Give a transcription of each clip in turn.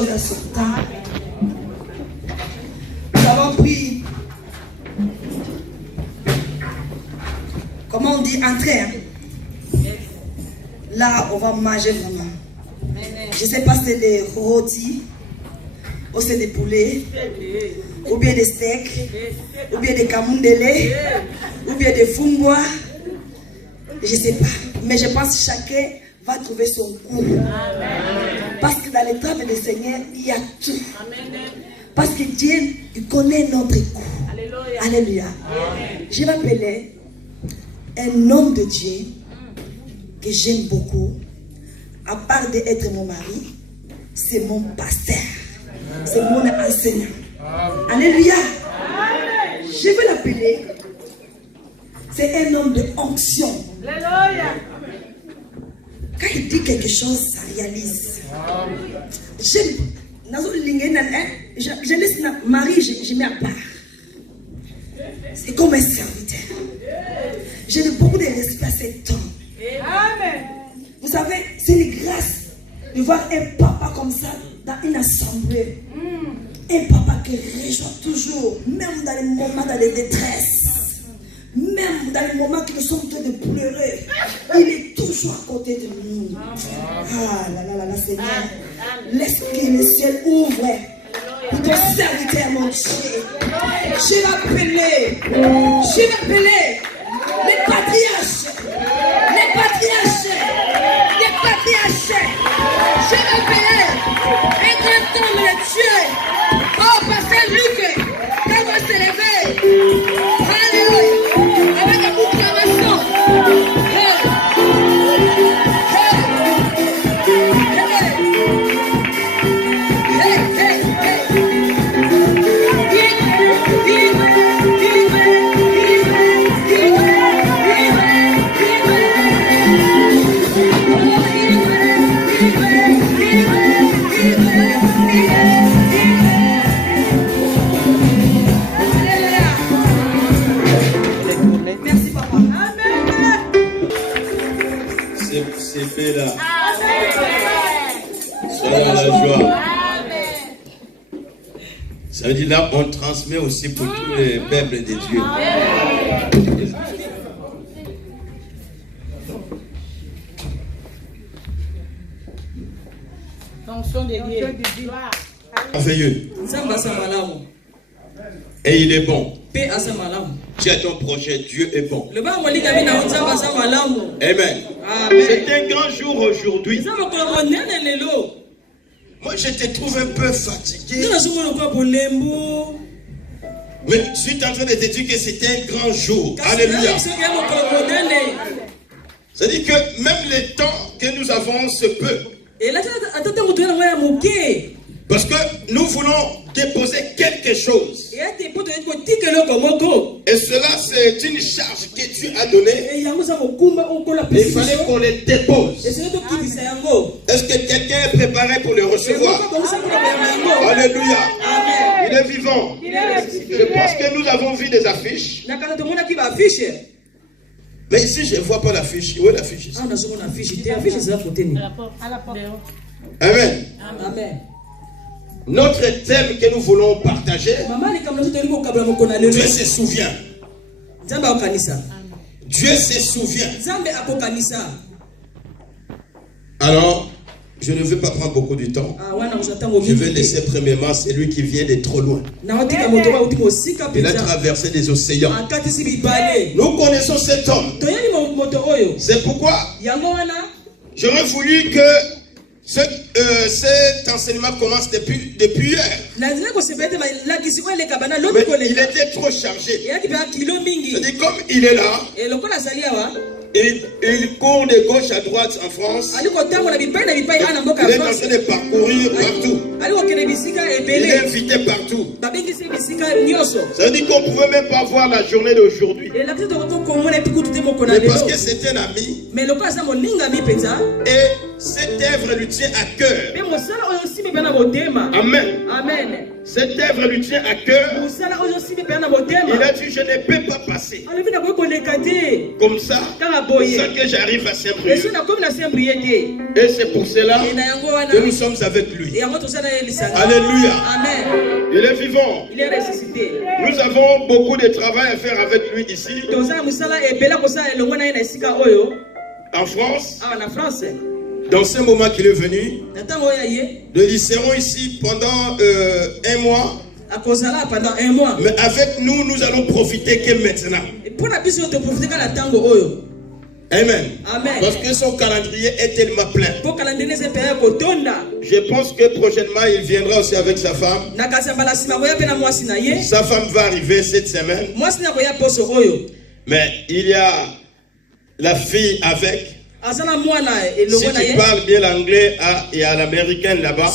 choses à son temps. Nous avons pris, comment on dit, entrée. Hein? Là, on va manger vraiment. Je ne sais pas si c'est des rôtis, ou c'est des poulets, ou bien des steaks, ou bien des camoundélés, ou bien des fumbois. Je ne sais pas. Mais je pense que chacun va trouver son goût. Parce que dans les tables du Seigneur, il y a tout. Parce que Dieu, il connaît notre goût. Alléluia. Je m'appelais un homme de Dieu que j'aime beaucoup. À part d'être mon mari, c'est mon pasteur. C'est mon enseignant. Alléluia. Je veux l'appeler. C'est un homme de onction. Quand il dit quelque chose, ça réalise. Je laisse Marie, je mets à part. C'est comme un serviteur. J'ai beaucoup de respect à cet homme. Amen. Vous savez, c'est une grâce de voir un papa comme ça dans une assemblée. Un papa qui réjouit toujours, même dans les moments de détresse. Même dans les moments que nous sommes en train de pleurer, il est toujours à côté de nous. Ah là là là là, Seigneur, laisse que le ciel ouvre pour ton serviteur, mon Dieu. Je l'appelais les patriarches. Je l'appelais un grand homme de Dieu. Oh, pasteur Luc, quand on s'est levé, alléluia. Avec un bout de clamation. C'est là. Sois dans la joie. Ça veut dire là, on transmet aussi pour tous les peuples de Dieu. Merveilleux. Et il est bon. Tu as ton projet, Dieu est bon. Amen. C'est un grand jour aujourd'hui. Moi, je te trouve un peu fatigué. Mais je suis en train de te dire que c'est un grand jour. Alléluia. C'est-à-dire que même le temps que nous avons se peut. Parce que nous voulons déposer quelque chose. Et cela, c'est une charge que Dieu a donnée. Il fallait qu'on les dépose. Est-ce que quelqu'un est préparé pour le recevoir? Alléluia. Il est vivant. Je pense que nous avons vu des affiches. Mais ici, je ne vois pas l'affiche. Où est l'affiche ici? Amen. Amen. Notre thème que nous voulons partager, Dieu se souvient. Dieu se souvient. Alors, je ne vais pas prendre beaucoup de temps. Je vais laisser premièrement celui qui vient de trop loin. Il a traversé des océans. Nous connaissons cet homme. C'est pourquoi j'aurais voulu que cet enseignement commence depuis hier. Mais il était trop chargé. C'est-à-dire, comme il est là, il court de gauche à droite en France. Il est en train de parcourir partout. Il est invité partout. Ça veut dire qu'on ne pouvait même pas voir la journée d'aujourd'hui. Mais parce que c'est un ami. Et cette œuvre lui tient à cœur. Amen. Amen. Cette œuvre lui tient à cœur. Il a dit, je ne peux pas passer comme ça, sans que j'arrive à Saint-Brieuc. Et c'est pour cela que nous sommes avec lui. Alléluia. Amen. Il est vivant. Il est ressuscité. Nous avons beaucoup de travail à faire avec lui ici. En France. Dans ce moment qu'il est venu, nous y serons ici pendant un mois. Mais avec nous, nous allons profiter que maintenant. Amen. Amen. Parce que son calendrier est tellement plein. Je pense que prochainement, il viendra aussi avec sa femme. Sa femme va arriver cette semaine. Mais il y a la fille avec. Si tu parles bien l'anglais, il y a l'américaine là-bas.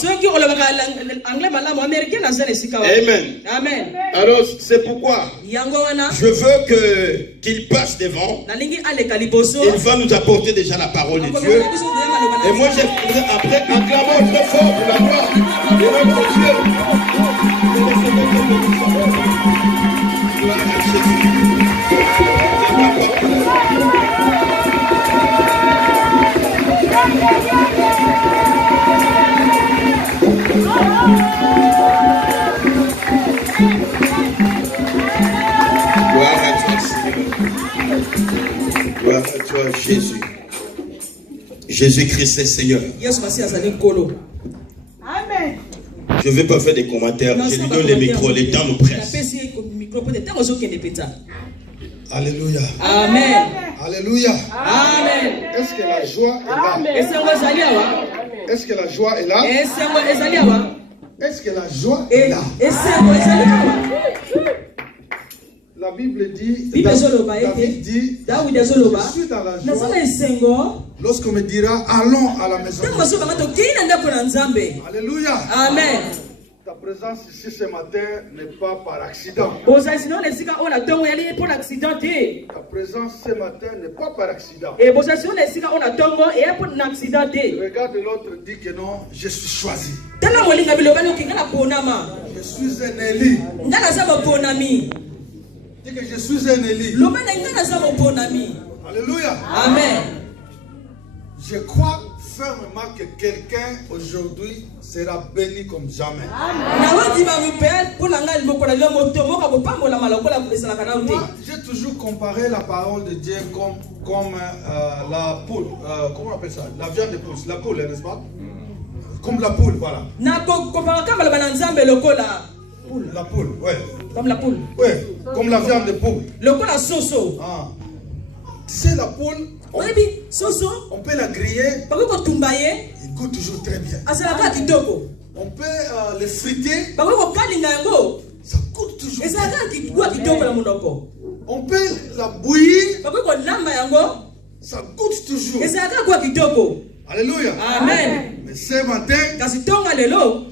Amen. Alors, c'est pourquoi je veux qu'il passe devant. Il va nous apporter déjà la parole de Dieu. Et moi, je voudrais après acclamer très fort pour la gloire de notre Dieu. Gloire à Jésus. Gloire à toi, Jésus. Jésus-Christ est Seigneur. Amen. Je ne vais pas faire des commentaires. Je lui donne les micros. Les temps nous pressent. Alléluia. Amen. Alléluia. Amen. Est-ce que la joie est là? Est-ce que la joie est là? Est-ce que la joie est là? La Bible dit, David dit, je suis dans la joie lorsqu'on me dira, allons à la maison. Alléluia. Amen. Ta présence ici ce matin n'est pas par accident. Ta présence ce matin n'est pas par accident. Regarde l'autre, dit que non, je suis choisi. Je suis un élu. Dis que je suis un élu. Alléluia. Amen. Je crois fermement que quelqu'un aujourd'hui sera béni comme jamais. J'ai toujours comparé la parole de Dieu comme la poule. Comment on appelle ça? La viande de poule. La poule, n'est-ce pas? Comme la poule, voilà. La poule, ouais. Comme la poule. Oui, comme la viande de poule. Ah. Tu sais, la poule, on peut la griller. Il goûte toujours très bien. On peut le friter. Ça goûte toujours bien. On peut la bouillir. Ça goûte toujours. Alléluia. Amen. Mais ce matin,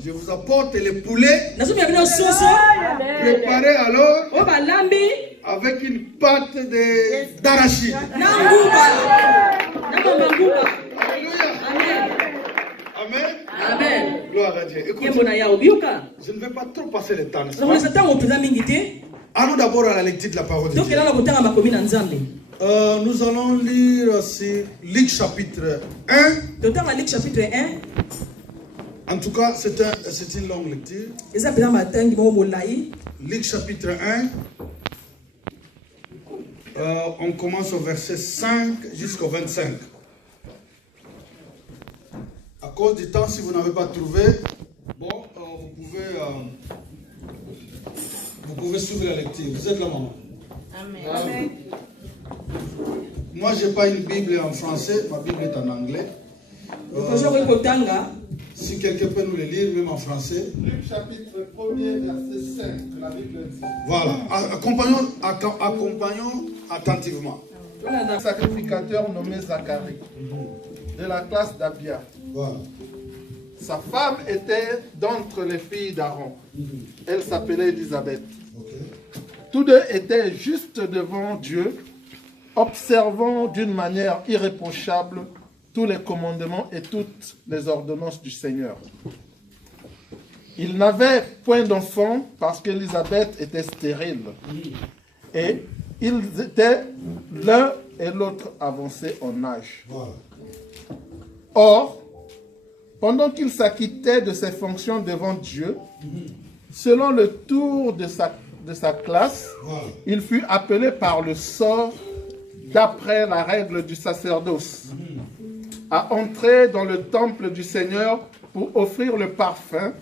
je vous apporte le poulet préparé alors avec une pâte d'arachide. Alléluia. Amen. Amen. Gloire à Dieu. Écoute, je ne vais pas trop passer le temps. Allons d'abord à la lecture de la parole de Dieu. Nous allons lire Luc chapitre 1. En tout cas, c'est une longue lecture. Luc chapitre 1. On commence au verset 5 jusqu'au 25. À cause du temps, si vous n'avez pas trouvé, bon, vous pouvez suivre la lecture. Vous êtes là, maman? Amen. Amen. Moi, je n'ai pas une Bible en français, ma Bible est en anglais. Si quelqu'un peut nous le lire, même en français. Luc chapitre 1er, verset 5. La Bible dit. Voilà. Accompagnons attentivement. Un sacrificateur nommé Zacharie, de la classe d'Abia. Voilà. Sa femme était d'entre les filles d'Aaron. Elle s'appelait Élisabeth. Okay. Tous deux étaient juste devant Dieu, observant d'une manière irréprochable tous les commandements et toutes les ordonnances du Seigneur. Il n'avait point d'enfant parce qu'Élisabeth était stérile. Et ils étaient l'un et l'autre avancés en âge. Or, pendant qu'il s'acquittait de ses fonctions devant Dieu, selon le tour de sa classe, il fut appelé par le sort, d'après la règle du sacerdoce, à entrer dans le temple du Seigneur pour offrir le parfum.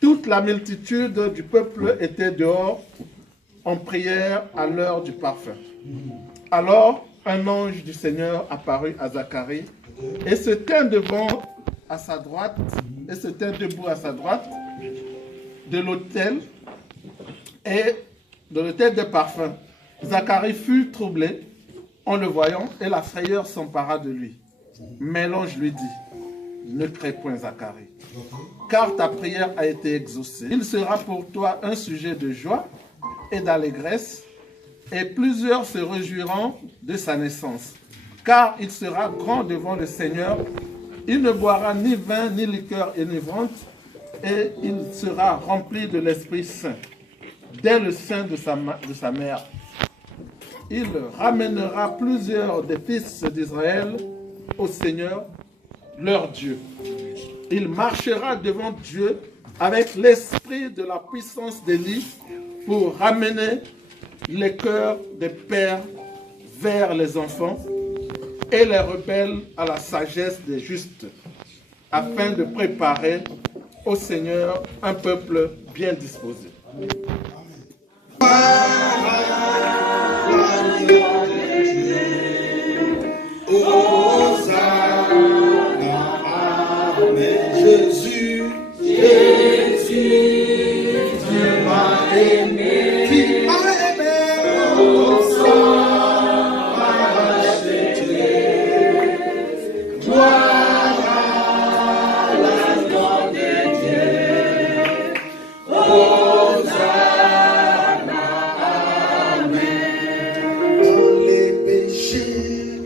Toute la multitude du peuple était dehors en prière à l'heure du parfum. Alors, un ange du Seigneur apparut à Zacharie et se tint debout à sa droite de l'autel de parfum. Zacharie fut troublé en le voyant et la frayeur s'empara de lui. Mais l'ange lui dit, ne crains point Zacharie, car ta prière a été exaucée. Il sera pour toi un sujet de joie et d'allégresse, et plusieurs se réjouiront de sa naissance, car il sera grand devant le Seigneur. Il ne boira ni vin ni liqueur enivrante, et il sera rempli de l'Esprit Saint dès le sein de sa mère. Il ramènera plusieurs des fils d'Israël au Seigneur, leur Dieu. Il marchera devant Dieu avec l'esprit de la puissance d'Élie pour ramener les cœurs des pères vers les enfants et les rebelles à la sagesse des justes, afin de préparer au Seigneur un peuple bien disposé. Jésus, Dieu m'a aimé, tu m'as aimé, ton sang m'a racheté. Gloire à l'agneau de Dieu, Hosanna, amen. Dans les péchés,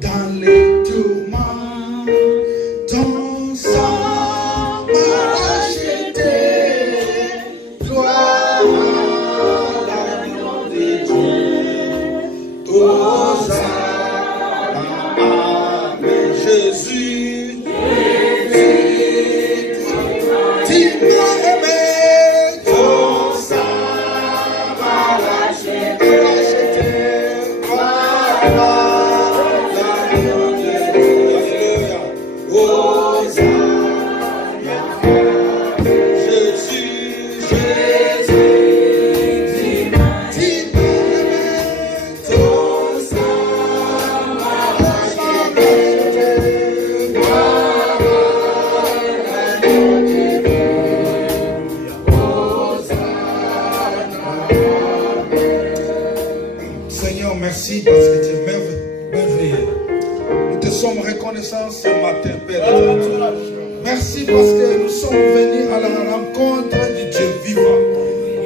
dans les tourments, ton sang m'a racheté. Gloire à l'agneau de Dieu, Hosanna, amen. Jésus, tu m'as aimé, ton sang m'a racheté. Gloire à l'agneau de Dieu, Hosanna, Jésus, tu m'as aimé, ton sang m'a racheté. Gloire à l'agneau de Dieu, Hosanna. Seigneur, merci parce que tu es merveilleux. Nous te sommes reconnaissants ce matin, Père. Merci parce que nous sommes venus à la rencontre du Dieu vivant.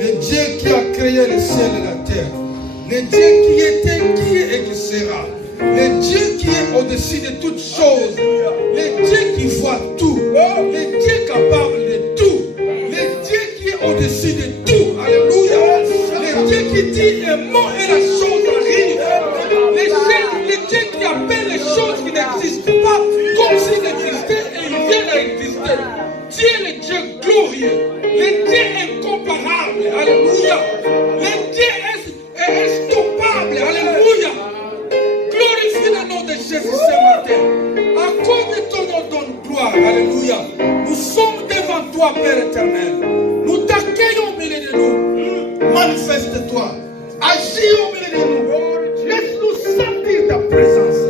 Le Dieu qui a créé le ciel et la terre. Le Dieu qui était, qui est et qui sera. Le Dieu qui est au-dessus de toutes choses. Le Dieu qui voit tout. Le Dieu capable de tout. Le Dieu qui est au-dessus de tout. Alléluia. Le Dieu qui dit un mot et la chose arrive. Le Dieu qui appelle les choses qui n'existent pas comme s'ils existaient et ils viennent à exister. Dieu est le Dieu glorieux. Le Dieu incomparable. Alléluia. Le Dieu est instoppable. Alléluia. Glorifie le nom de Jésus ce matin. À cause de ton nom, donne gloire. Alléluia. Nous sommes devant toi, Père éternel. Nous t'accueillons au milieu de nous. Manifeste-toi. Agis au milieu de nous. Laisse-nous sentir ta présence.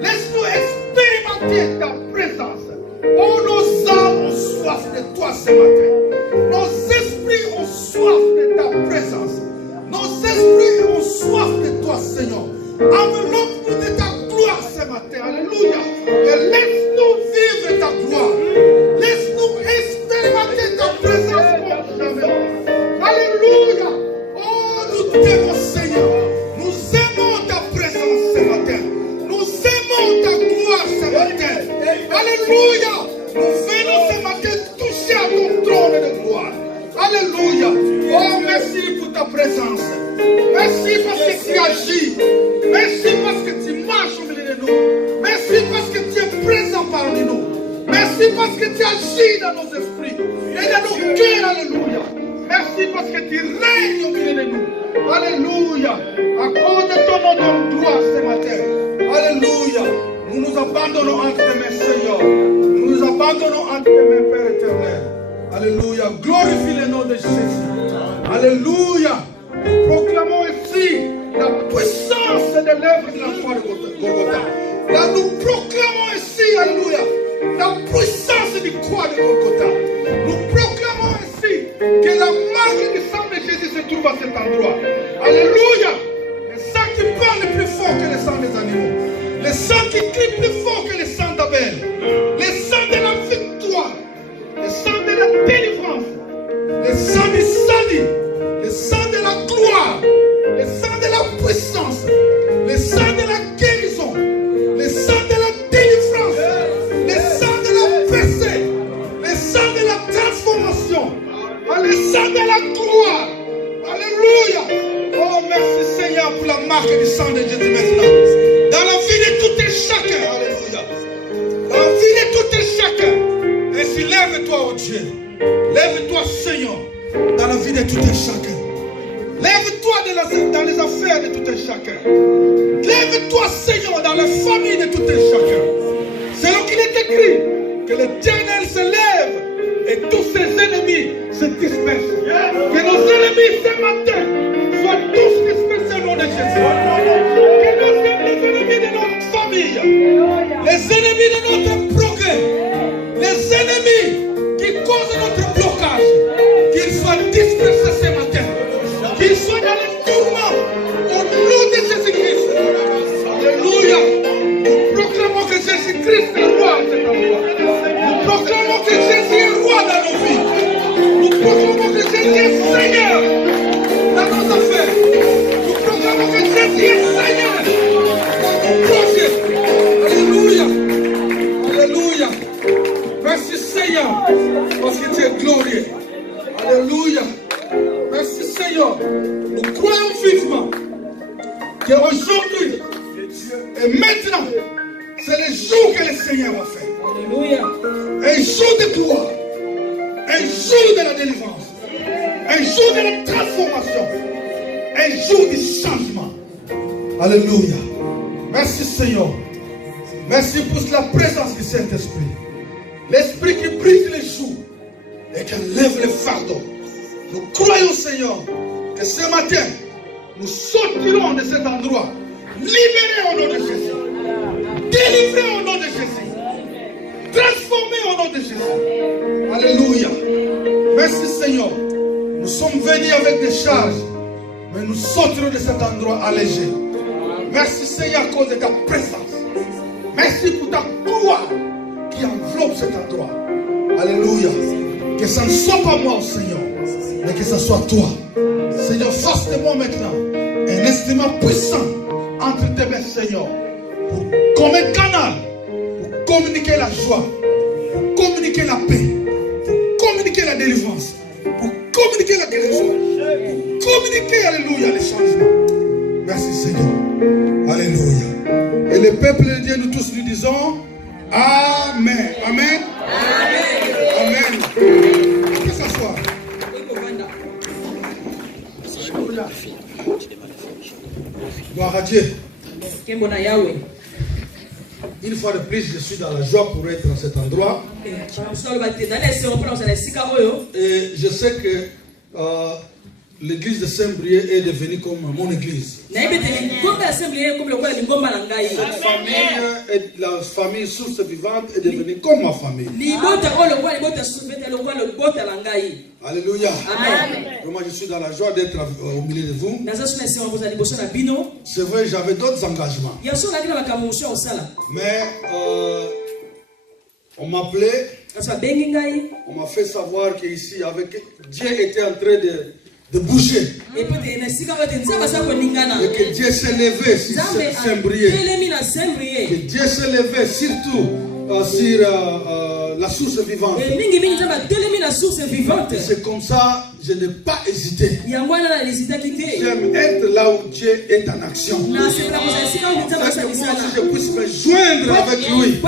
Laisse-nous expérimenter ta présence. Oh, nos âmes ont soif de toi ce matin. Nos esprits ont soif de ta présence. Nos esprits ont soif de toi, Seigneur. Enveloppe-nous de ta gloire ce matin. Alléluia. Et laisse-nous vivre ta gloire. Laisse-nous expérimenter ta présence comme jamais. Alléluia. Oh, nous t'aimons, Seigneur. Nous aimons ta présence ce matin. Nous aimons ta gloire ce matin. Alléluia. Nous venons ce matin toucher à ton trône. Alléluia. Oh, merci pour ta présence. Merci parce que tu agis. Merci parce que tu marches au milieu de nous. Merci parce que tu es présent parmi nous. Merci parce que tu agis dans nos esprits et dans nos cœurs. Alléluia. Merci parce que tu règnes au milieu de nous. Alléluia. À cause de ton nom droit ce matin. Alléluia. Nous nous abandonnons entre tes mains, Seigneur. Nous nous abandonnons entre tes mains, Père éternel. Alléluia. Glorifie le nom de Jésus. Alléluia. Proclamons ici la puissance de l'œuvre de la croix de Golgotha. Là, nous proclamons ici, alléluia, la puissance du croix de Golgotha. Nous proclamons ici que la marque du sang de Jésus se trouve à cet endroit. Alléluia. Le sang qui parle plus fort que le sang des animaux. Le sang qui crie plus fort que le sang d'Abel. Le sang de la victoire. Le sang de la délivrance. Le sang du salut. Le sang de la gloire. Le sang de la puissance. Le sang de la guérison. Le sang de la délivrance. Le sang de la percée. Le sang de la transformation. Le sang de la gloire. Alléluia. Oh, merci Seigneur pour la marque du sang de Jésus maintenant. Dans la vie de tout et chacun. Alléluia. Dans la vie de tout et chacun. Ainsi, lève-toi, oh Dieu. Lève-toi, Seigneur, dans la vie de tout et chacun. Lève-toi dans les affaires de tout et chacun. Lève-toi, Seigneur, dans la famille de tout et chacun. Selon qu'il est écrit que l'Éternel se lève et tous ses ennemis se dispersent. Que nos ennemis ce matin soient tous dispersés au nom de Jésus. Que les ennemis de notre famille, les ennemis de notre progrès, les ennemis qui causent notre blocage, qu'ils soient dispersés ce matin, qu'ils soient dans les tourments au nom de Jésus-Christ. Alléluia. Nous proclamons que Jésus-Christ est roi à cet endroit. Nous proclamons que Jésus est roi dans nos vies. Nous proclamons que Jésus est Seigneur dans nos affaires. Nous proclamons que Jésus est Seigneur dans nos projets. Alléluia. Alléluia. Merci Seigneur, parce que tu es glorieux. Alléluia. Merci Seigneur. Nous croyons vivement qu'aujourd'hui et maintenant, c'est le jour que le Seigneur a fait. Alléluia. Un jour de gloire, un jour de la délivrance, un jour de la transformation, un jour du changement. Alléluia. Merci Seigneur. Merci pour la présence du Saint-Esprit. L'Esprit qui brise les jours et qui enlève les fardeaux. Nous croyons, Seigneur, que ce matin, nous sortirons de cet endroit, libérés au nom de Jésus, délivrés au nom de Jésus, transformés au nom de Jésus. Alléluia. Merci, Seigneur. Nous sommes venus avec des charges, mais nous sortirons de cet endroit allégé. Merci, Seigneur, à cause de ta présence. Merci pour ta gloire qui enveloppe cet endroit. Alléluia. Que ça ne soit pas moi, Seigneur, mais que ça soit toi. Seigneur, fasse de moi maintenant un instrument puissant entre tes mains, Seigneur, comme un canal pour communiquer la joie, pour communiquer la paix, pour communiquer la délivrance, pour communiquer la guérison, pour communiquer, alléluia, les changements. Merci, Seigneur. Alléluia. Et le peuple de Dieu, nous tous, nous disons Amen. Amen. Amen. On peut s'asseoir. Gloire à Dieu. Une fois de plus, je suis dans la joie pour être dans cet endroit. Et je sais que l'église de Saint-Brieuc est devenue comme mon église. La famille source vivante est devenue comme ma famille. Alléluia. Amen. Moi je suis dans la joie d'être au milieu de vous. C'est vrai, j'avais d'autres engagements. Mais on m'appelait, on m'a fait savoir qu'ici, Dieu était en train de bouger. Et que Dieu s'est levé sur Saint-Brieuc. Que Dieu s'est levé surtout sur la source vivante. C'est comme ça je n'ai pas hésité. J'aime être là où Dieu est en action. Afin que moi aussi je puisse me joindre avec lui.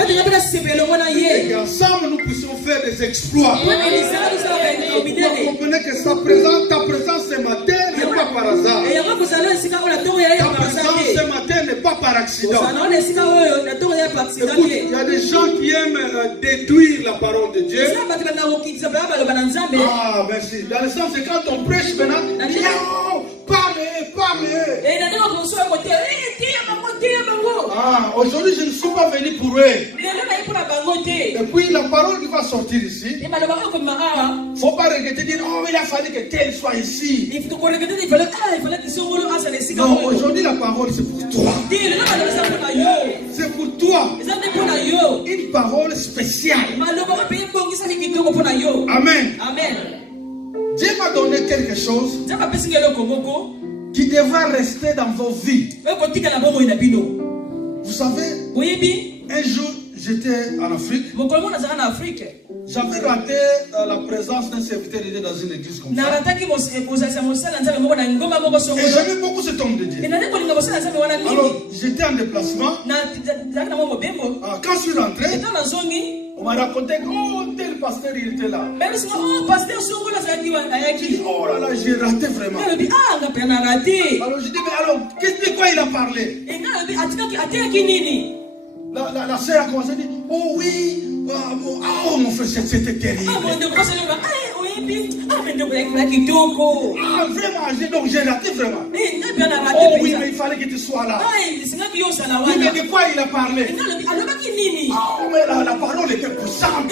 Et qu'ensemble nous puissions faire des exploits. Vous comprenez que ta présence ce matin n'est pas par hasard. Ta présence ce matin n'est pas par accident. Écoute, il y a des gens qui aiment détruire la parole de Dieu. Ah, merci. Dans le sens que quand on prêche maintenant, parlez. Ah, aujourd'hui je ne suis pas venu pour eux. Et puis la parole qui va sortir ici, il ne faut pas regretter, dire, oh, il a fallu que tel soit ici. Non, aujourd'hui la parole c'est pour toi. C'est pour toi. Une parole spéciale. Amen. Dieu m'a donné quelque chose qui devra rester dans vos vies. Vous savez, un jour j'étais en Afrique. J'avais raté la présence d'un serviteur de Dieu dans une église comme ça. Et j'aimais beaucoup cet homme de Dieu. Alors j'étais en déplacement. Quand je suis rentré, on m'a raconté que tel pasteur il était là. Oh là là, j'ai raté vraiment. Alors je dis, mais alors, de quoi il a parlé? La sœur a commencé à dire, oh oui, oh mon frère, c'était terrible. Vraiment, donc j'ai raté vraiment. Oh oui, mais il fallait que tu sois là. Oui, mais de quoi il a parlé? Oh, mais la parole était puissante.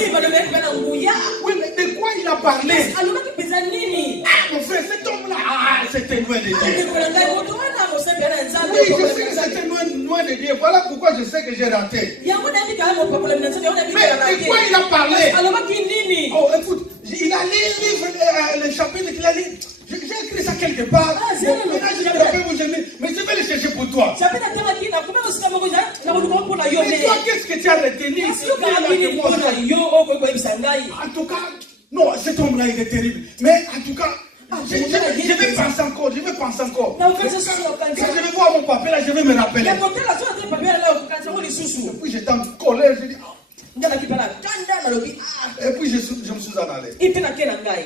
Oui, mais de quoi il a parlé? Mon frère, cet homme-là, c'était loin de Dieu. Oui, je sais que c'était loin de Dieu. Voilà pourquoi je sais que j'ai raté. Mais de quoi il a parlé? Oh, écoute, il a lu le chapitre qu'il a lu. J'ai écrit ça quelque part. Maintenant, je me rappelle où j'ai mis. Mais je vais le chercher pour toi. Mais toi, qu'est-ce que tu as retenu? En tout cas, non, cet homme-là, il est terrible. Mais en tout cas, je vais penser encore. Quand je vais voir mon papier là, je vais me rappeler. Et puis j'étais en colère, je dis, et puis je me suis en allé. Il y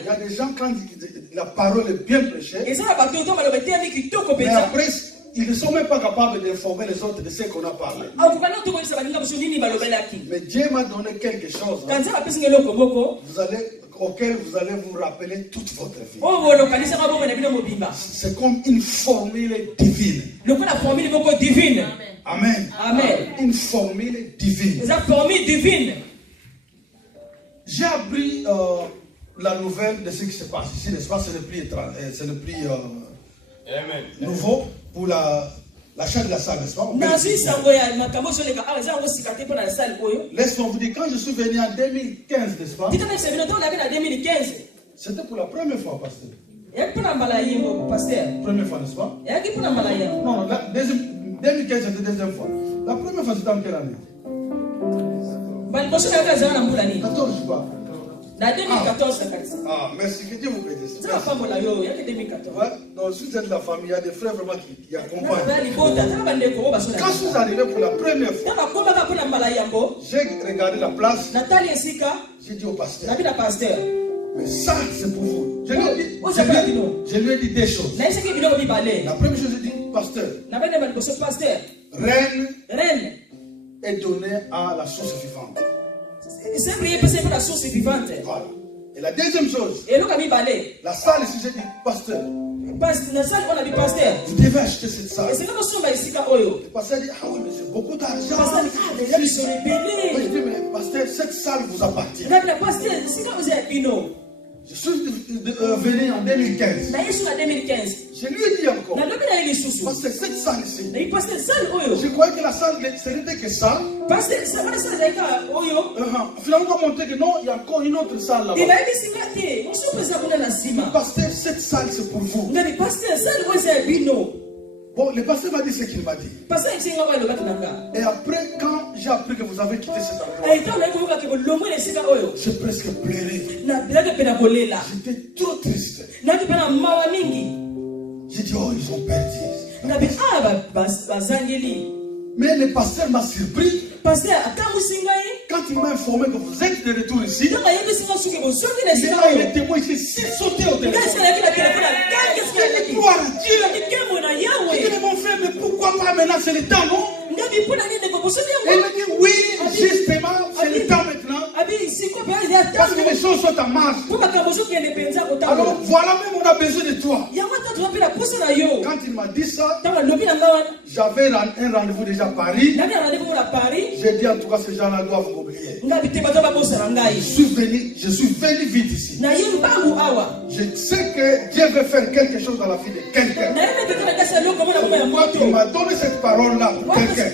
a des gens, quand la parole est bien prêchée, mais après, ils ne sont même pas capables d'informer les autres de ce qu'on a parlé. Mais Dieu m'a donné quelque chose auquel vous allez vous rappeler toute votre vie. C'est comme une formule divine. Amen. Une formule divine. J'ai appris la nouvelle de ce qui se passe ici, n'est-ce pas? C'est le plus nouveau pour l'achat de la salle, n'est-ce pas? Laisse-moi vous dire, quand je suis venu en 2015, n'est-ce pas? C'était pour la première fois, pasteur. Première fois, n'est-ce pas? Non, 2015 c'était la deuxième fois. La première fois c'était en quelle année? 14, je crois. 2014, ah, merci, que Dieu vous bénisse. Ouais, donc, si vous êtes la famille, il y a des frères vraiment qui accompagnent. Quand je suis arrivé pour la première fois, j'ai regardé la place. J'ai dit au pasteur, mais ça c'est pour vous. Je lui ai dit des choses. La première chose, j'ai dit, pasteur, reine est donnée à la source vivante. Voilà. Et la deuxième chose, la salle ici, j'ai dit, pasteur, vous devez acheter cette salle. Le pasteur dit, ah oui, mais c'est beaucoup d'argent. Je dis, mais pasteur, cette salle vous appartient. Je suis venu en 2015. Je lui ai dit encore, parce que cette salle ici, je croyais que la salle, ce n'était que ça. Finalement, on m'a montré que non, il y a encore une autre salle là-bas. Pasteur, cette salle c'est pour vous. Bon, le pasteur m'a dit ce qu'il m'a dit. Et après, quand j'ai appris que vous avez quitté cet endroit, j'ai presque pleuré. J'étais trop triste. J'ai dit, oh, ils ont perdu. Mais le pasteur m'a surpris. Quand il m'a informé que vous êtes de retour ici, il a témoin, il s'est sauté au téléphone. Gloire à Dieu. Je dis, mon frère, mais pourquoi pas maintenant, c'est le temps, non? Il m'a dit, oui, justement, c'est le temps maintenant. Parce que les choses sont en marche. Alors voilà, même on a besoin de toi. Quand il m'a dit ça, j'avais un rendez-vous déjà à Paris. J'ai dit en tout cas, ces gens-là doivent m'oublier. Je suis venu vite ici. Je sais que Dieu veut faire quelque chose dans la vie de quelqu'un. Il m'a donné cette parole-là pour quelqu'un.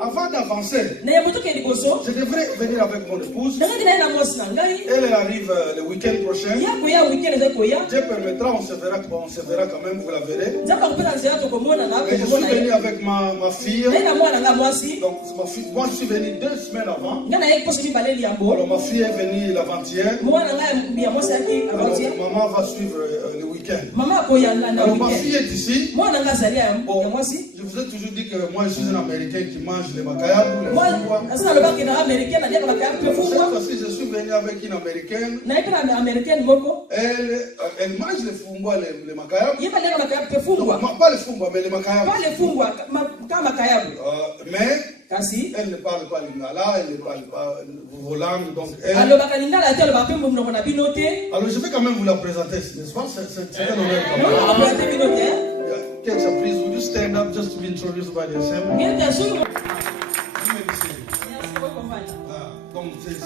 Avant d'avancer, je devrais venir avec mon épouse. Elle arrive le week-end prochain. Dieu permettra, on se verra quand même, vous la verrez. Et je suis venu avec ma fille. Donc moi je suis venu 2 semaines avant. Alors ma fille est venue l'avant-hier. Maman va suivre le week-end. Alors ma fille est ici. Bon, je vous ai toujours dit que moi je suis un Américain qui mange les makayab ou les fungwa. Parce que je suis venu avec une Américaine. Elle mange les fungwa, les makayab. Pas les fungwa, mais les makayab. Mais elle ne parle pas lingala, elle ne parle pas vos langues. Donc alors je vais quand même vous la présenter, n'est-ce pas? C'est un honneur. Kecha, please, would you stand up just to be introduced by the assembly? Donc c'est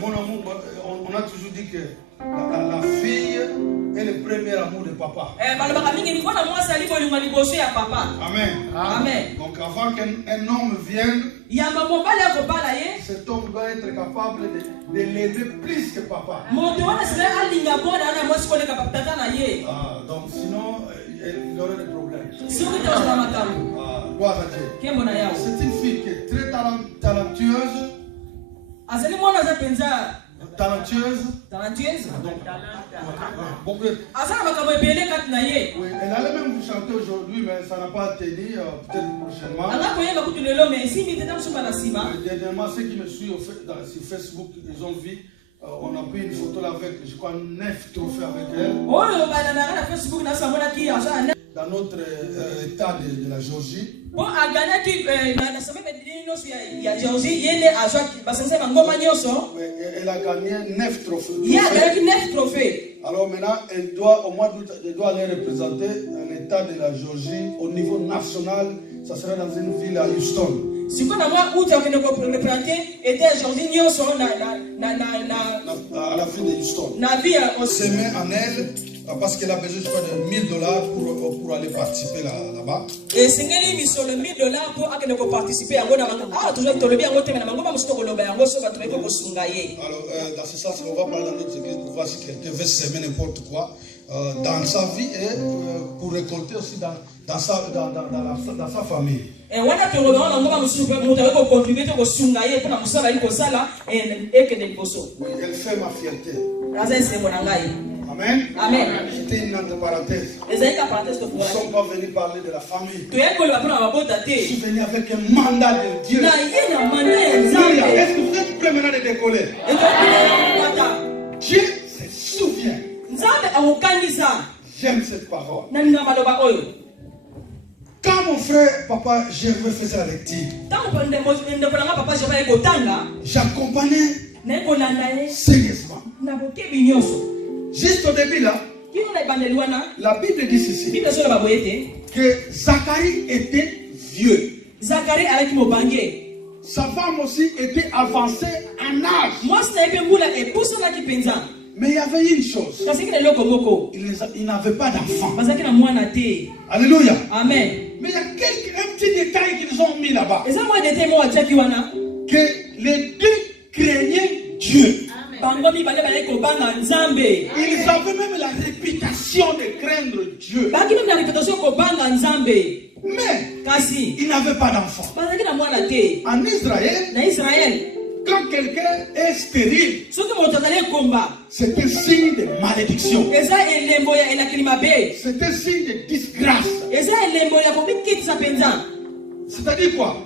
mon amour. On a toujours dit que la fille est le premier amour de papa. Amen. Amen. Donc avant qu'un homme vienne, cet homme doit être capable de l'aimer plus que papa. Donc sinon, il aurait des problèmes. Gloire à Dieu. C'est une fille qui est très talentueuse. Talentueuse. Oui, elle allait même vous chanter aujourd'hui, mais ça n'a pas tenu, peut-être prochainement. Dernièrement, ceux qui me suivent sur Facebook, ils ont vu, on a pris une photo là avec, je crois, 9 trophées avec elle. Dans notre état de la Géorgie. Elle a gagné 9 trophées. Alors maintenant, elle doit, au mois d'août, elle doit aller représenter un état de la Géorgie au niveau national. Ça sera dans une ville à Houston. À la ville de Houston. Se met en elle. Parce qu'elle a besoin, je crois, de $1000 pour aller participer là-bas. Et c'est $1000 pour aller participer. Alors, dans ce sens, on va parler dans notre église pour voir si quelqu'un veut s'aimer n'importe quoi dans sa vie et pour récolter aussi dans sa famille. Elle fait ma fierté. Amen. Amen. C'était une entre parenthèse. Nous ne sommes pas venus parler de la famille. Je suis venu avec un mandat de Dieu. Est-ce que vous êtes prêts maintenant de décoller? Dieu se souvient. J'aime cette parole. Quand mon frère, papa Gervais faisait la lecture, j'accompagnais sérieusement. Juste au début là, la Bible dit ceci, que Zacharie était vieux. Sa femme aussi était avancée en âge. Mais il y avait une chose, il n'avait pas d'enfant. Alléluia. Amen. Mais il y a un petit détail qu'ils ont mis là-bas, que les deux craignaient Dieu. Ils avaient même la réputation de craindre Dieu. Mais ils n'avaient pas d'enfant. En Israël, Quand quelqu'un est stérile, c'est un signe de malédiction. C'est un signe de disgrâce. C'est-à-dire quoi?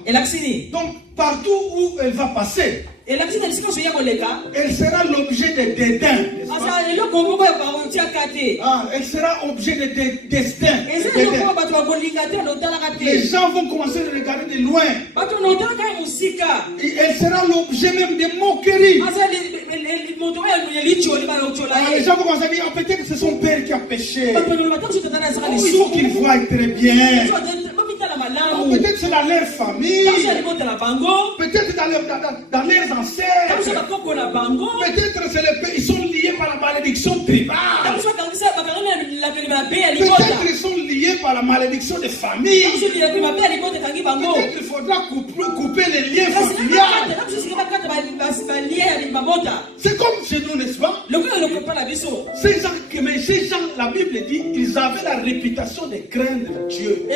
Donc, partout où elle va passer, elle sera l'objet de dédain. Elle sera objet de destin. Les gens vont commencer à regarder de loin. Et elle sera l'objet même de moquerie. Les gens vont commencer à dire, peut-être que c'est son père qui a péché. Il faut qu'il voie très bien. Peut-être c'est dans leur famille. Peut-être dans leurs ancêtres. Peut-être ils sont liés par la malédiction tribale. Peut-être ils sont liés par la malédiction de famille. Peut-être qu'il faudra couper les liens familiales. C'est comme chez nous, n'est-ce pas? Ces gens, la Bible dit, ils avaient la réputation de craindre Dieu.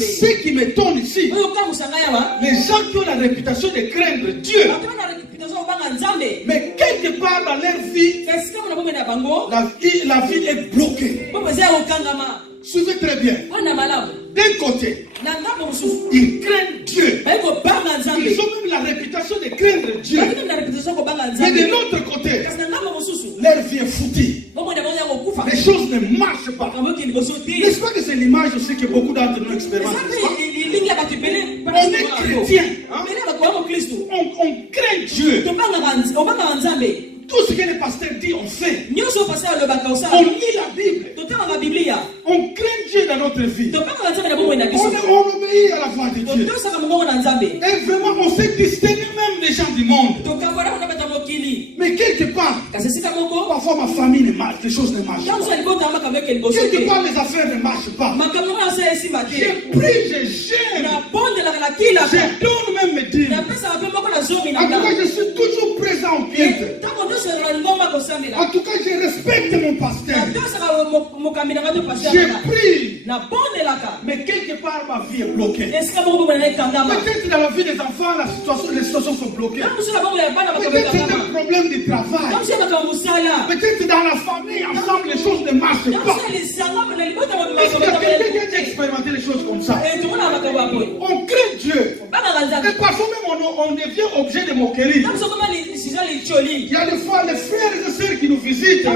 Ce qui m'étonne ici, les gens qui ont la réputation de craindre Dieu, mais quelque part dans leur vie, la vie est bloquée. Suivez très bien. D'un côté, ils craignent Dieu. Ils ont même la réputation de craindre Dieu. Mais de l'autre côté, leur vie est foutue. Les choses ne marchent pas. N'est-ce pas que c'est l'image aussi que beaucoup d'entre nous expérimentent? On est chrétien. Hein? On craint Dieu. Tout ce que les pasteurs disent, on fait. On lit la Bible. On craint Dieu dans notre vie. On obéit à la voix de Dieu. Et vraiment, on se distingue même des gens du monde. Mais quelque part, parfois ma famille ne marche, les choses ne marchent pas. Quelque part, les affaires ne marchent pas. J'ai pris, je gêne. Je donne même mes dîmes. En tout cas, je suis toujours présent au pied. En tout cas, je respecte mon pasteur. J'ai pris. Mais quelque part, ma vie est bloquée. Peut-être dans la vie des enfants, les situations sont bloquées. Peut-être c'est un problème de travail. Peut-être dans la famille, ensemble, les choses ne marchent pas. Est-ce qu'il y a quelqu'un qui a expérimenté les choses comme ça? On craint Dieu. Et parfois même, on devient objet de moquerie. Il y a des fois les frères et sœurs qui nous visitent. Au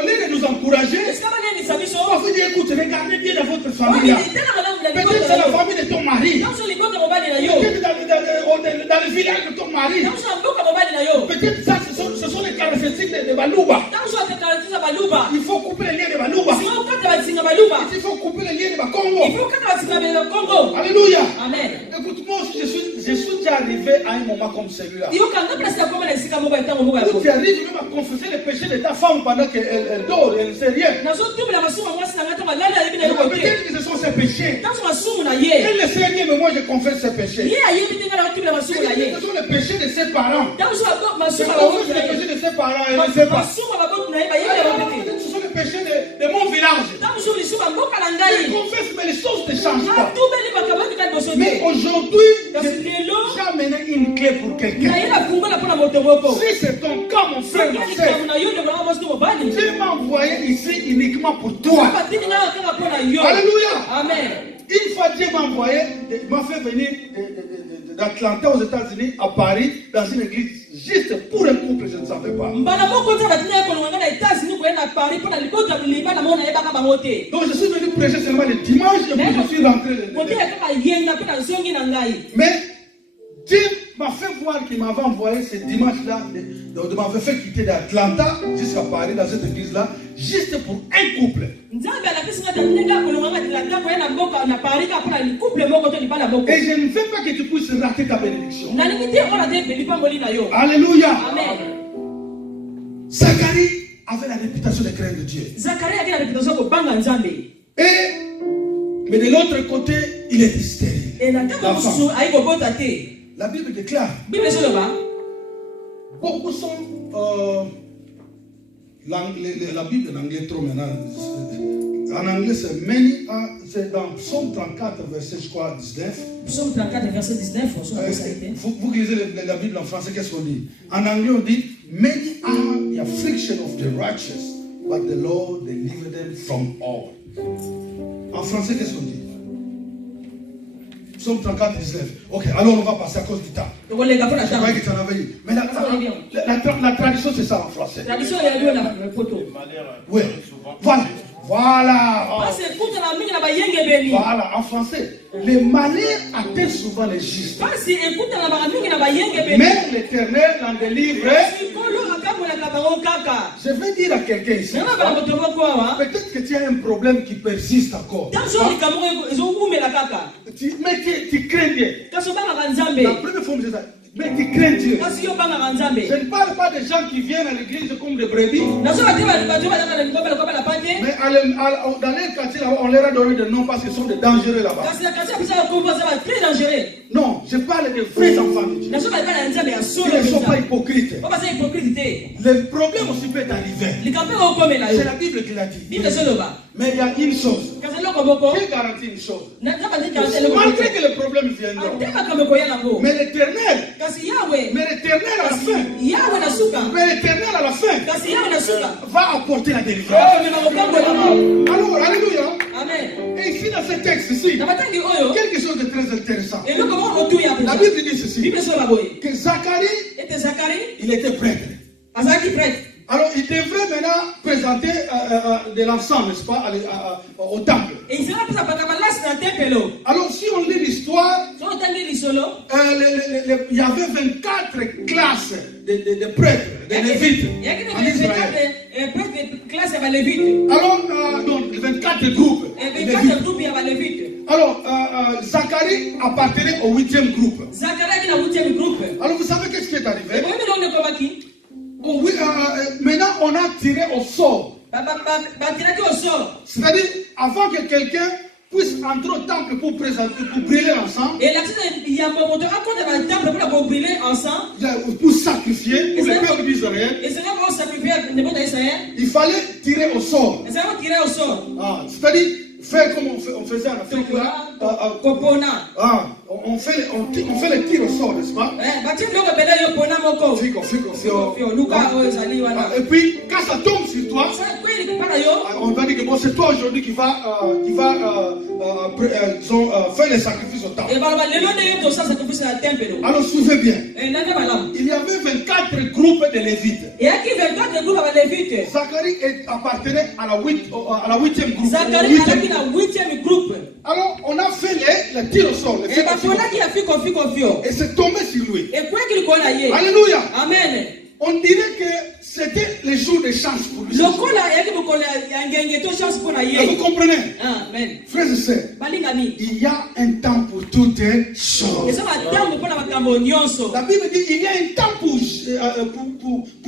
lieu de nous encourager, on vous dit, écoute, regardez bien dans votre famille. Peut-être c'est la famille de ton mari. Peut-être dans le village de ton mari. Peut-être ça, ce sont les caractéristiques de Balouba. Il faut couper les liens de Balouba. Il faut couper les liens de Bakongo. Alléluia. Amen. Écoute, moi aussi, je suis déjà arrivé à un moment comme celui-là. Tu arrives même à confesser les péchés de ta femme pendant qu'elle dort et elle ne sait rien. Peut-être que ce sont ses péchés. Elle ne sait rien, mais moi je confesse ses péchés. Ce sont les péchés de ses parents. Ce sont les péchés de ses parents, elle ne sait pas. Ce sont les péchés de mon village. Je confesse, mais les choses ne changent pas. Mais aujourd'hui, j'ai amené une clé pour quelqu'un. Si c'est ton cas, mon frère, ma soeur, Dieu m'a envoyé ici uniquement pour toi. Alléluia. Amen. Une fois Dieu m'a envoyé, m'a fait venir d'Atlanta aux États-Unis à Paris dans une église juste pour un couple, je ne savais pas. Donc je suis venu prêcher seulement le dimanche et puis je suis rentré. Mais Dieu m'a fait voir qu'il m'avait envoyé ce dimanche-là, donc il m'avait fait quitter d'Atlanta jusqu'à Paris dans cette église-là, juste pour un couple. Et je ne veux pas que tu puisses rater ta bénédiction. Alléluia. Amen. Zacharie avait la réputation de craindre Dieu. Mais de l'autre côté, il est stérile. La Bible déclare. Beaucoup sont la Bible en anglais trop maintenant. En anglais, c'est many are, c'est dans Psaume 34, verset, je crois, 19. Psaume 34, verset 19. Vous lisez la Bible en français, qu'est-ce qu'on dit? En anglais, on dit, many are the affliction of the righteous, but the Lord delivered them from all. En français, qu'est-ce qu'on dit? Psaume 34, 19. Ok, alors on va passer à cause du temps. Je croyais que tu en avais eu. Mais la tradition, c'est ça en français. La tradition, il y a le poteau. Oui, voilà. Voilà. Voilà, en français. Les malheurs atteignent souvent les justes. Mais l'Éternel en délivre. Je vais dire à quelqu'un ici. Peut-être que tu as un problème qui persiste encore. Mais tu crains Dieu. La première fois que je dis ça. Mais tu crains Dieu. Je ne parle pas des gens qui viennent à l'église comme des brebis. Mais dans les quartiers là-bas, on leur a donné des noms parce qu'ils sont des dangereux là-bas. Non, je parle des vrais enfants de Dieu. Ils ne sont pas hypocrites. Le problème aussi peut arriver. C'est la Bible qui l'a dit. Mais il y a une chose. Qui garantit une chose? Malgré que le problème viendra. Mais l'Éternel. Mais l'Éternel à la fin. Mais l'Éternel à la fin va apporter la délivrance. Alors, alléluia. Amen. Et ici dans ce texte ici, quelque chose de très intéressant. La Bible dit ceci. Que Zacharie, il était prêtre. Alors, il devrait maintenant présenter de l'encens, n'est-ce pas, au temple. Alors, si on lit l'histoire, il y avait 24 classes de prêtres, de lévites en Israël. Alors, donc, 24 groupes. Alors, Zacharie appartenait au 8e groupe. Alors, vous savez qu'est-ce qui est arrivé? Oh, oui, maintenant, on a tiré au sort. C'est-à-dire, avant que quelqu'un puisse entrer au temple pour brûler l'encens, pour sacrifier pour le peuple d'Israël, il fallait tirer au sort. C'est-à-dire, faire comme on faisait en Afrique là. On fait les tirs au sort, n'est-ce pas? Et puis, quand ça tombe sur toi, on va dire que bon, c'est toi aujourd'hui qui va faire les sacrifices au temple. Alors, suivez bien. Il y avait 24 groupes de lévites. Zacharie appartenait à la 8e groupe. Alors, on a fait les tirs au sort. Et c'est tombé sur lui. Alléluia. Amen. On dirait que c'était le jour de chance pour lui. Vous comprenez? Amen. Frères et sœurs, il y a un temps pour toutes choses. La Bible dit qu'il y a un temps pour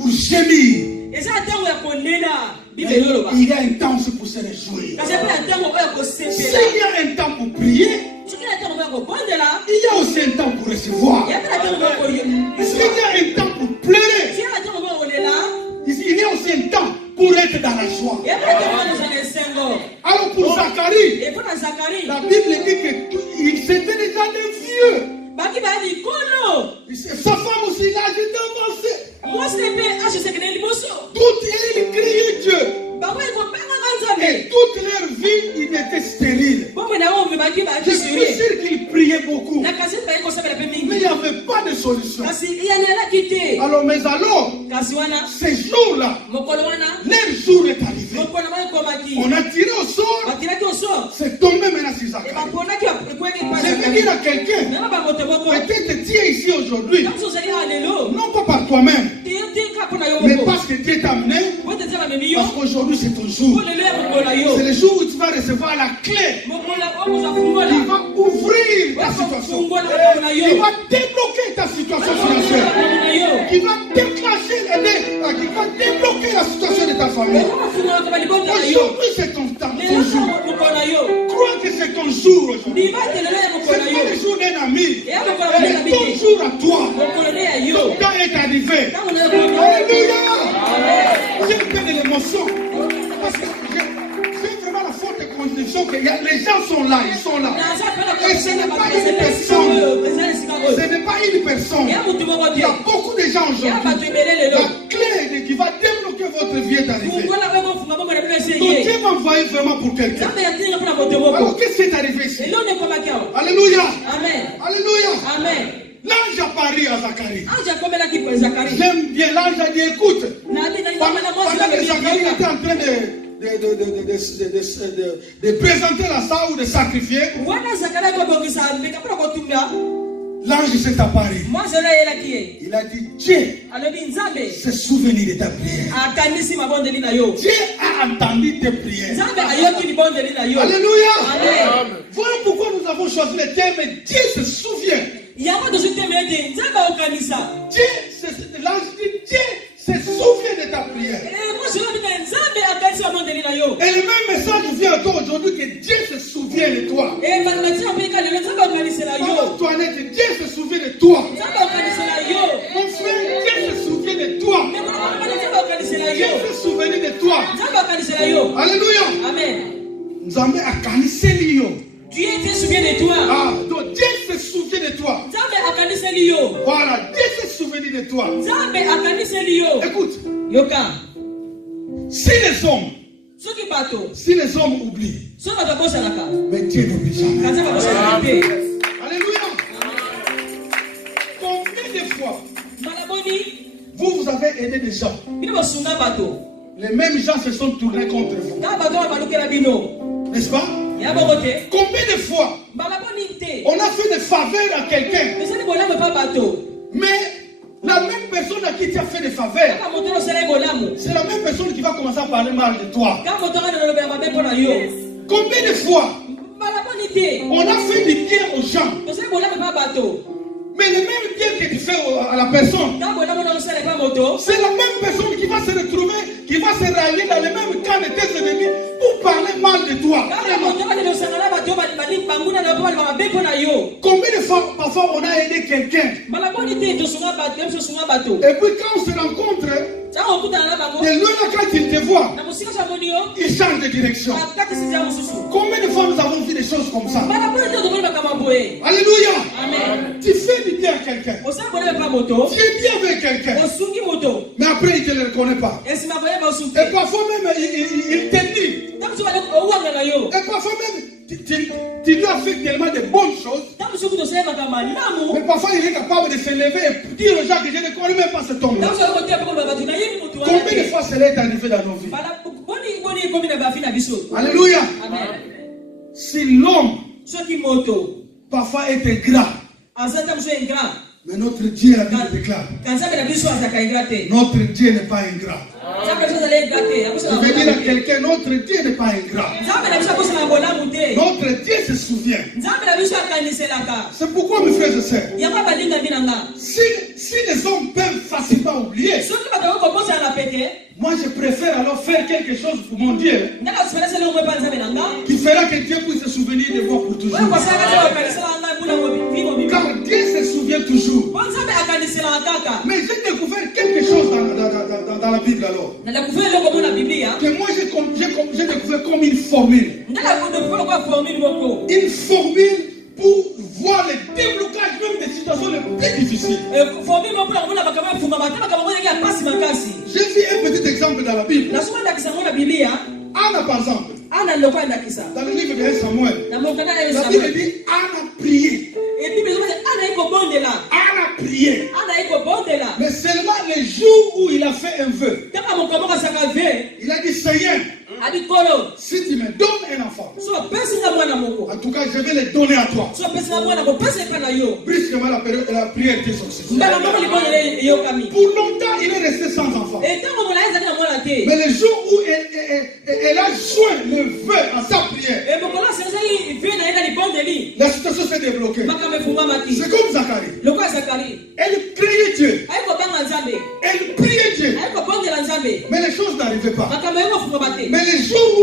gémir. Il y a un temps aussi pour se réjouir. S'il y a un temps pour prier, il y a aussi un temps pour recevoir. S'il y a un temps pour pleurer, il y a aussi un temps pour être dans la joie. Alors pour Zacharie, la Bible dit qu'il s'était déjà des vieux. Sa femme aussi l'âge d'avancé. Toutes ils criaient Dieu. Et toute leur vie, ils étaient stériles. Je suis sûr qu'ils priaient beaucoup. Mais il n'y avait pas de solution. Alors, mais alors, ces jours-là, leur jour est arrivé. On a tiré au sort. C'est tombé maintenant sur Zacharie. Je vais dire à quelqu'un, peut-être tu es ici aujourd'hui, non pas par toi-même, mais parce que Dieu t'a amené. Parce qu'aujourd'hui c'est ton jour. C'est le jour où tu vas recevoir la clé. Il va ouvrir ta situation. Il va débloquer ta situation financière. Il va déclencher qui va débloquer la situation de ta famille. Aujourd'hui c'est ton temps, ton jour. Crois que c'est ton jour aujourd'hui. C'est pas le jour d'un ami. C'est ton jour à toi. Ton temps est arrivé. Alléluia. J'ai plein d'émotions. Parce que j'ai vraiment la faute de l'impression que les gens sont là, ils sont là. Et ce n'est pas une personne. Ce n'est pas une personne. Il y a beaucoup de gens aujourd'hui. La clé qui va débloquer votre vie est arrivée. Donc Dieu m'a envoyé vraiment pour quelqu'un. Alors qu'est-ce qui est arrivé ici? Alléluia. Amen. Alléluia. Amen. L'ange a parlé à Zacharie. J'aime bien, l'ange a dit écoute. Pendant que Zacharie était en train de présenter la salle ou de sacrifier, l'ange s'est apparu. Il a dit Dieu s'est souvenu de ta prière. Dieu a entendu tes prières. Alléluia. Voilà pourquoi nous avons choisi le terme Dieu se souvient. L'ange dit Dieu se souvient de ta prière. Et le même message vient à toi aujourd'hui que Dieu se souvient de toi. Antoinette, Dieu se souvient de toi. Mon frère, Dieu se souvient de toi. Dieu se souvient de toi. Alléluia. Amen. Nzambe akanise liyo. Dieu se souvient de toi. Ah, donc Dieu se souvient de toi. Voilà, Dieu se souvient de toi. Écoute. Yoka. Si les hommes oublient, mais Dieu n'oublie jamais. Alléluia. Combien de fois vous avez aidé des gens? Les mêmes gens se sont tournés contre vous. N'est-ce pas? Combien de fois on a fait des faveurs à quelqu'un, mais la même personne à qui tu as fait des faveurs, c'est la même personne qui va commencer à parler mal de toi. Combien de fois on a fait du bien aux gens, mais le même bien que tu fais à la personne, c'est la même personne qui va se retrouver, qui va se rallier dans le même camp de tes ennemis pour parler mal de toi. Combien de fois parfois on a aidé quelqu'un, et puis quand on se rencontre, de loin quand il te voit, il change de direction. Combien de fois nous avons vu des choses comme ça? Alléluia. Amen. Tu fais du bien à quelqu'un, tu es bien avec quelqu'un, mais après il ne te le reconnaît pas. Et parfois même il te dit, et parfois même tu lui as fait tellement de bonnes choses, mais parfois il est capable de se lever et dire aux gens que je ne connais même pas cet homme-là. Combien de fois cela est arrivé dans nos vies? Alléluia. Si l'homme parfois est ingrat, mais notre Dieu a dit le déclare. Notre Dieu n'est pas ingrat. Je vais dire à quelqu'un, notre Dieu n'est pas ingrat. Notre Dieu se souvient. C'est pourquoi, mes frères et sœurs, si les hommes peuvent facilement oublier, moi je préfère alors faire quelque chose pour mon Dieu qui fera que Dieu puisse se souvenir de moi pour toujours. Car Dieu se souvient toujours. Mais j'ai découvert quelque chose dans la Bible alors. Que moi j'ai découvert comme une formule. Une formule pour voir le déblocage même des situations les plus difficiles. J'ai vu un petit exemple dans la Bible. Anna par exemple. Dans le livre de 1 Samuel, la Bible dit Anna priait. Anna priait. Mais seulement le jour où il a fait un vœu, il a dit Seigneur, si tu me donnes un enfant, en tout cas je vais le donner à toi. Brusquement la prière était sortie. Pour longtemps il est resté sans enfant. Mais le jour où elle a joint le vœu à sa prière, la situation s'est débloquée. C'est comme Zacharie. Elle priait Dieu. Elle priait Dieu. Mais les choses n'arrivaient pas. Mais le jour où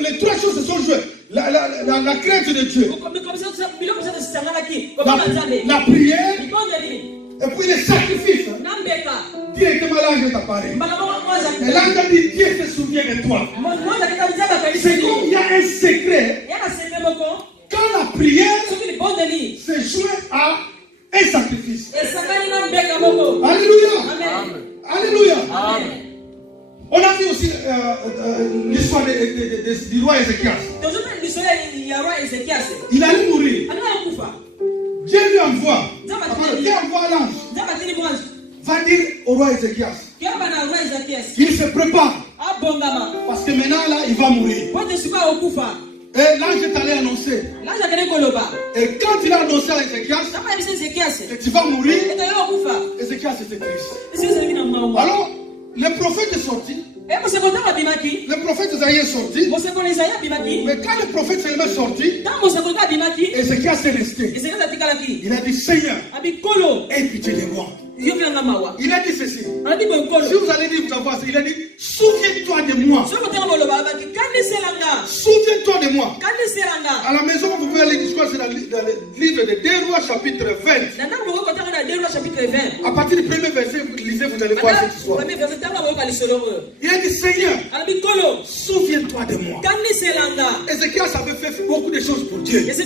les trois choses se sont jouées, la crainte de Dieu, la prière, et puis les sacrifices, directement l'ange est apparu. Et l'ange a dit Dieu se souvient de toi. C'est comme il y a un secret. Quand la prière se joint à un sacrifice. Alléluia. Amen. Alléluia. Amen. On a vu aussi l'histoire du roi Ézéchias. Il allait mourir. Dieu lui envoie. Dieu envoie l'ange. Va dire au roi Ézéchias qu'il se prépare. Parce que maintenant là, il va mourir. Et l'ange est allé annoncer. Et quand il a annoncé à Ézéchias que tu vas mourir, Ézéchias était triste. Alors, le prophète est sorti. Le prophète Isaïe est sorti. Mais quand le prophète Isaïe est sorti, Ézéchias est resté. Il a dit, Seigneur, aie pitié de moi. Il a dit ceci. Si vous allez dire, vous avez, il a dit, souviens-toi de moi. Souviens-toi de moi. À la maison, vous pouvez aller discuter dans le livre de 2 Rois, chapitre 20. À partir du premier verset, vous lisez, vous allez voir cette histoire. Il a dit, Seigneur, souviens-toi de moi. Ézéchias avait fait beaucoup de choses pour Dieu. Et quand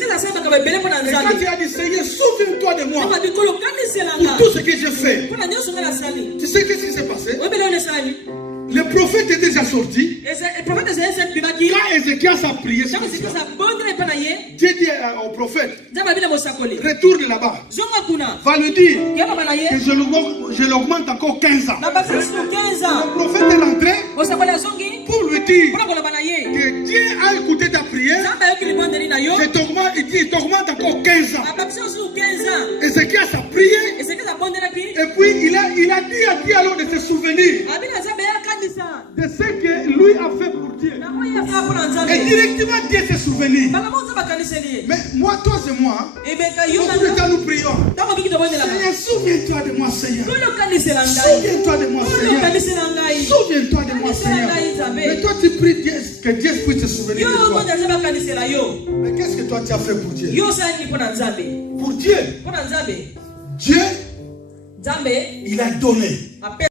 il a dit, Seigneur, souviens-toi de moi. Pour tout ce que j'ai fait. Tu sais qu'est-ce qui s'est passé? Le prophète était déjà sorti. Quand Ézéchias a prié, Dieu dit au prophète, retourne là-bas. Va lui dire que je l'augmente encore 15 ans. Le prophète est rentré pour lui dire que Dieu a écouté ta prière. Il t'augmente encore 15 ans. Ézéchias a prié. Et puis il a dit à Dieu alors de se souvenir de ce que lui a fait pour Dieu. Et directement Dieu s'est souvenu. Mais moi, toi et moi, beaucoup de temps nous prions. Seigneur, souviens-toi de moi, Seigneur. Souviens-toi de moi, Seigneur. Souviens-toi de moi, Seigneur. Mais toi, tu pries que Dieu puisse se souvenir de toi. Mais qu'est-ce que toi tu as fait pour Dieu? Pour Dieu. Dieu, il a donné.